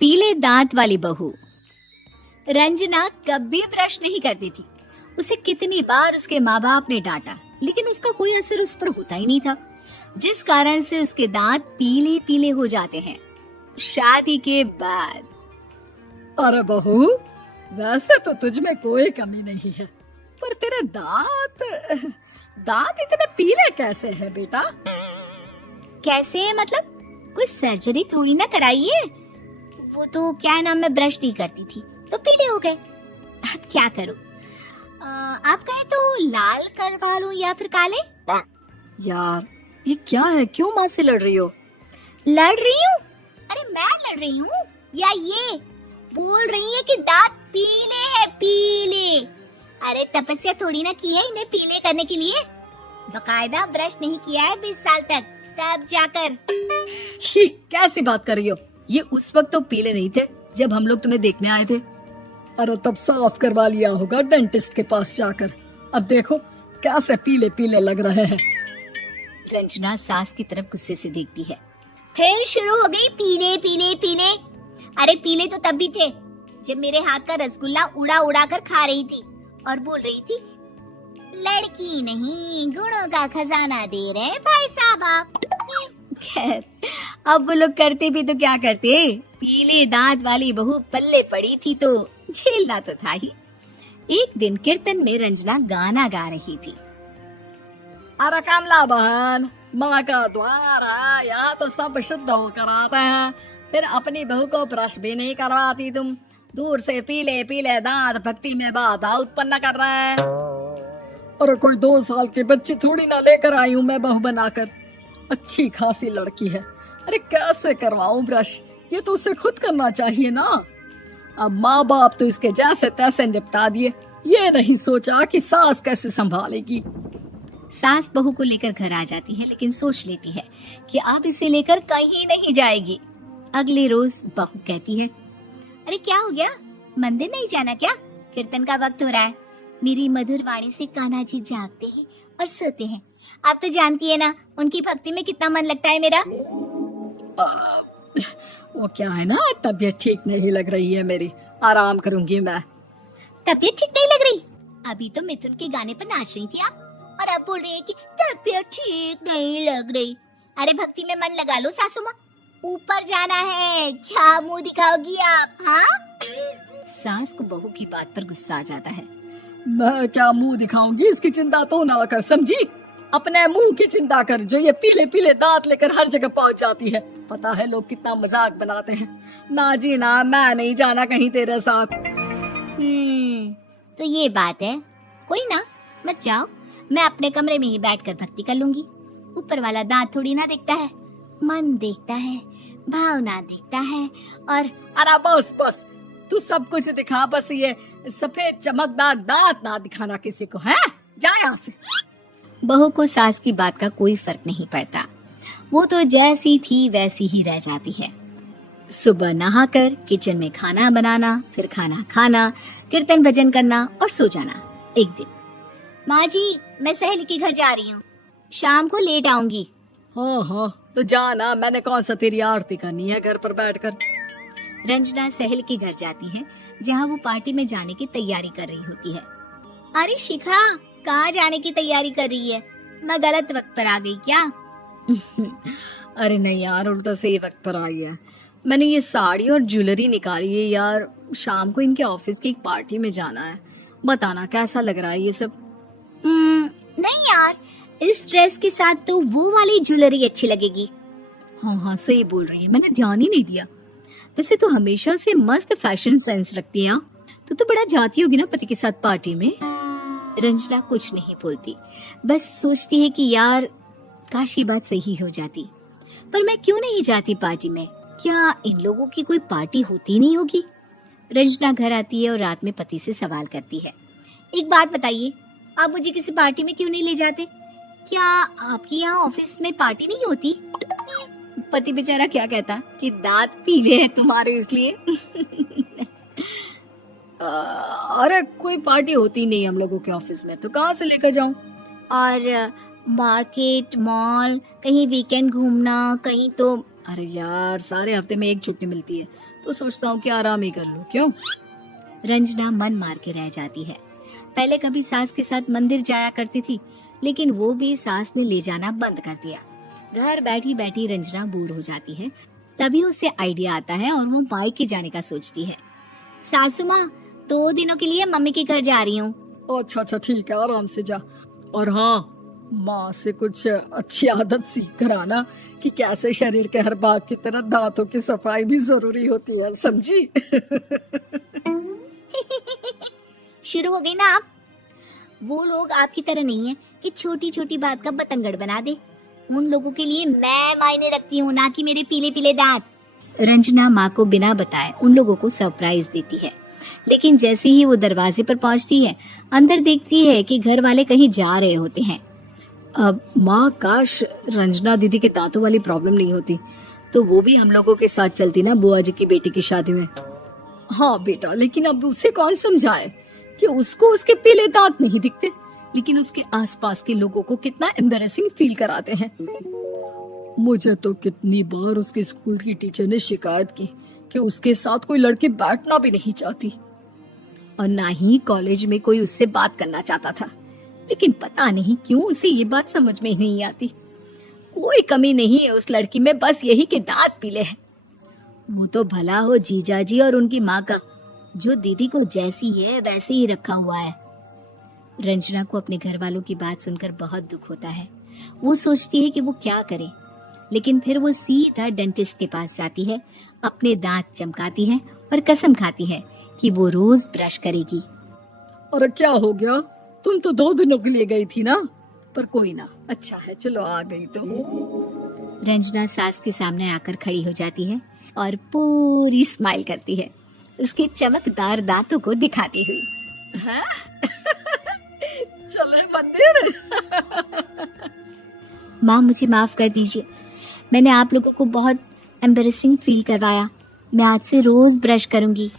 पीले दांत वाली बहू। रंजना कभी ब्रश नहीं करती थी। उसे कितनी बार उसके माँ बाप ने डांटा, लेकिन उसका कोई असर उस पर होता ही नहीं था, जिस कारण से उसके दांत पीले पीले हो जाते हैं। शादी के बाद अरे बहू, वैसे तो तुझ में कोई कमी नहीं है, पर तेरे दांत इतने पीले कैसे हैं बेटा? कैसे मतलब? कोई सर्जरी थोड़ी ना कराई है। वो तो क्या नाम, मैं ब्रश नहीं करती थी तो पीले हो गए। अब क्या करूं? आप कहें तो लाल करवा लूं या फिर काले? यार ये क्या है, क्यों माँ से लड़ रही हो? लड़ रही हूँ? अरे मैं लड़ रही हूँ या ये बोल रही है कि दांत पीले हैं, पीले। अरे तपस्या थोड़ी ना की है इन्हें पीले करने के लिए। बकायदा ब्रश नहीं किया है 20 साल तक, तब जाकर। छी, कैसी बात कर रही हो? ये उस वक्त तो पीले नहीं थे जब हम लोग तुम्हें देखने आए थे। अरे तब साफ करवा लिया होगा डेंटिस्ट के पास जाकर। अब देखो कैसे पीले पीले लग रहे हैं। रंजना सास की तरफ गुस्से से देखती है। फिर शुरू हो गई पीले पीले पीले। अरे पीले तो तब भी थे जब मेरे हाथ का रसगुल्ला उड़ा उड़ा कर खा रही थी और बोल रही थी, लड़की नहीं गुणों का खजाना दे रहे भाई साहब आप। खैर, अब वो लोग करते भी तो क्या करते, पीले दांत वाली बहू पल्ले पड़ी थी तो झेलना तो था ही। एक दिन कीर्तन में रंजना गाना गा रही थी। अरे कमला बहन, माँ का द्वार है, यहाँ तो सब शुद्ध होकर आते हैं, फिर अपनी बहू को ब्रश भी नहीं करवाती तुम। दूर से पीले पीले दांत भक्ति में बाधा उत्पन्न कर रहे हैं। अरे कोई 2 साल के बच्चे थोड़ी ना लेकर आई हूँ मैं बहू बनाकर। अच्छी खासी लड़की है, अरे कैसे करवाऊं ब्रश? ये तो उसे खुद करना चाहिए ना। अब माँ बाप तो इसके जैसे तैसे निपटा दिए, ये नहीं सोचा कि सास कैसे संभालेगी। सास बहू को लेकर घर आ जाती है, लेकिन सोच लेती है कि अब इसे लेकर कहीं नहीं जाएगी। अगले रोज बहू कहती है, अरे क्या हो गया, मंदिर नहीं जाना क्या? कीर्तन का वक्त हो रहा है। मेरी मधुर वाणी से कान्हा जी जागते हैं और सोते हैं। आप तो जानती है ना उनकी भक्ति में कितना मन लगता है मेरा। वो क्या है ना, तबीयत ठीक नहीं लग रही है मेरी, आराम करूंगी मैं। तबीयत ठीक नहीं लग रही? अभी तो मिथुन के गाने पर नाच रही थी आप, और अब बोल रही है कि तबीयत ठीक नहीं लग रही। अरे भक्ति में मन लगा लो सासू माँ, ऊपर जाना है, क्या मुंह दिखाओगी आप? हाँ? सास को बहू की बात पर गुस्सा आ जाता है। मैं क्या मुंह दिखाऊंगी, इसकी चिंता तो ना कर, समझी? अपने मुंह की चिंता कर, जो ये पीले पीले दांत लेकर हर जगह पहुंच जाती है। पता है लोग कितना मजाक बनाते हैं। ना जी ना, मैं नहीं जाना कहीं तेरे साथ। तो ये बात है, कोई ना, मत जाओ, मैं अपने कमरे में ही बैठकर भक्ति कर लूंगी। ऊपर वाला दांत थोड़ी ना देखता है, मन देखता है, भावना देखता है। और अरे बस बस, तू सब कुछ दिखा, बस ये सफेद चमकदार दांत ना दिखाना किसी को, है? जा यहाँ से। बहू को सास की बात का कोई फर्क नहीं पड़ता, वो तो जैसी थी वैसी ही रह जाती है। सुबह नहाकर किचन में खाना बनाना, फिर खाना खाना, कीर्तन भजन करना और सो जाना। एक दिन, माँ जी मैं सहेली के घर जा रही हूँ, शाम को लेट आऊंगी। हाँ हाँ तो जाना, मैंने कौन सा तेरी आरती करनी है घर पर बैठकर। रंजना सहेली के घर जाती है, जहाँ वो पार्टी में जाने की तैयारी कर रही होती है। अरे शिखा, कहाँ जाने की तैयारी कर रही है? मैं गलत वक्त पर आ गई क्या? अरे नहीं यार, उल्टा सही वक्त पर आ गया। मैंने ये साड़ी और ज्वेलरी निकाली है यार, शाम को इनके ऑफिस की एक पार्टी में जाना है। बताना कैसा लग रहा है ये सब? नहीं यार, इस ड्रेस के साथ तो वो वाली ज्वेलरी अच्छी लगेगी। हाँ हाँ सही बोल रही है, मैंने ध्यान ही नहीं दिया। वैसे तो हमेशा से मस्त फैशन सेंस रखती है। तो बड़ा जाती होगी ना पति के साथ पार्टी में। रंजना कुछ नहीं बोलती, बस सोचती है कि यार काश ये बात सही हो जाती, पर मैं क्यों नहीं जाती पार्टी में? क्या इन लोगों की कोई पार्टी होती नहीं होगी? रंजना घर आती है और रात में पति से सवाल करती है, एक बात बताइए, आप मुझे किसी पार्टी में क्यों नहीं ले जाते? क्या आपके यहाँ ऑफिस में पार्टी नहीं होती? पति बेचारा क्या कहता कि दांत पीले हैं तुम्हारे इसलिए। अरे कोई पार्टी होती नहीं हम लोगों के ऑफिस में, तो कहाँ से लेकर जाऊं? और मार्केट, मॉल, कहीं वीकेंड घूमना, कहीं तो अरे यार, सारे हफ्ते में एक छुट्टी मिलती है तो सोचता हूँ कि आराम ही कर लूँ। क्यों? रंजना मन मार के रह जाती है। पहले कभी सास के साथ मंदिर जाया करती थी, लेकिन वो भी सास ने ले जाना बंद कर दिया। घर बैठी बैठी रंजना बोर हो जाती है। तभी उसे आइडिया आता है और वो मायके जाने का सोचती है। सासू माँ, 2 दिनों के लिए मम्मी के घर जा रही हूँ। अच्छा अच्छा, ठीक है, आराम से जा। और हाँ, माँ से कुछ अच्छी आदत सीख कर आना कि कैसे शरीर के हर भाग की तरह दांतों की सफाई भी जरूरी होती है, समझी? शुरू हो गई ना आप। वो लोग आपकी तरह नहीं है कि छोटी छोटी बात का बतंगड़ बना दे। उन लोगों के लिए मैं मायने रखती हूँ, ना कि मेरे पीले पीले दांत। रंजना माँ को बिना बताए उन लोगों को सरप्राइज देती है, लेकिन जैसे ही वो दरवाजे पर पहुंचती है, अंदर देखती है कि घर वाले कहीं जा रहे होते हैं। अब माँ, काश रंजना दीदी के दांतों वाली प्रॉब्लम नहीं होती तो वो भी हम लोगों के साथ चलती ना बुआ जी की बेटी की शादी में। हाँ बेटा, लेकिन अब उसे कौन समझाए कि उसको उसके पीले दांत नहीं दिखते, लेकिन उसके आसपास के लोगों को कितना एम्बैरेसिंग फील कराते हैं। मुझे तो कितनी बार उसके स्कूल की टीचर ने शिकायत की कि उसके साथ कोई लड़की बैठना भी नहीं चाहती, और ना ही कॉलेज में कोई उससे बात करना चाहता था। लेकिन पता नहीं क्यों उसे ये बात समझ में ही नहीं आती। कोई कमी नहीं है उस लड़की में, बस यही कि दांत पीले हैं। वो तो भला हो जीजा जी और उनकी माँ का, जो दीदी को जैसी है वैसे ही रखा हुआ है। रंजना को अपने घर वालों की बात सुनकर बहुत दुख होता है। वो सोचती है कि वो क्या करे, लेकिन फिर वो सीधा डेंटिस्ट के पास जाती है, अपने दांत चमकाती है और कसम खाती है कि वो रोज ब्रश करेगी। और क्या हो गया? तुम तो 2 दिनों के लिए गई थी ना। पर कोई ना, अच्छा है, चलो आ गई तो। रंजना सास के सामने आकर खड़ी हो जाती है और पूरी स्माइल करती है, उसके चमकदार दांतों को दिखाती हुई। हैं? चले मंदिर। माँ, मुझे माफ कर दीजिए, मैंने आप लोगों को बहुत एम्बैरेसिंग फील करवाया। मैं आज से रोज ब्रश करूंगी।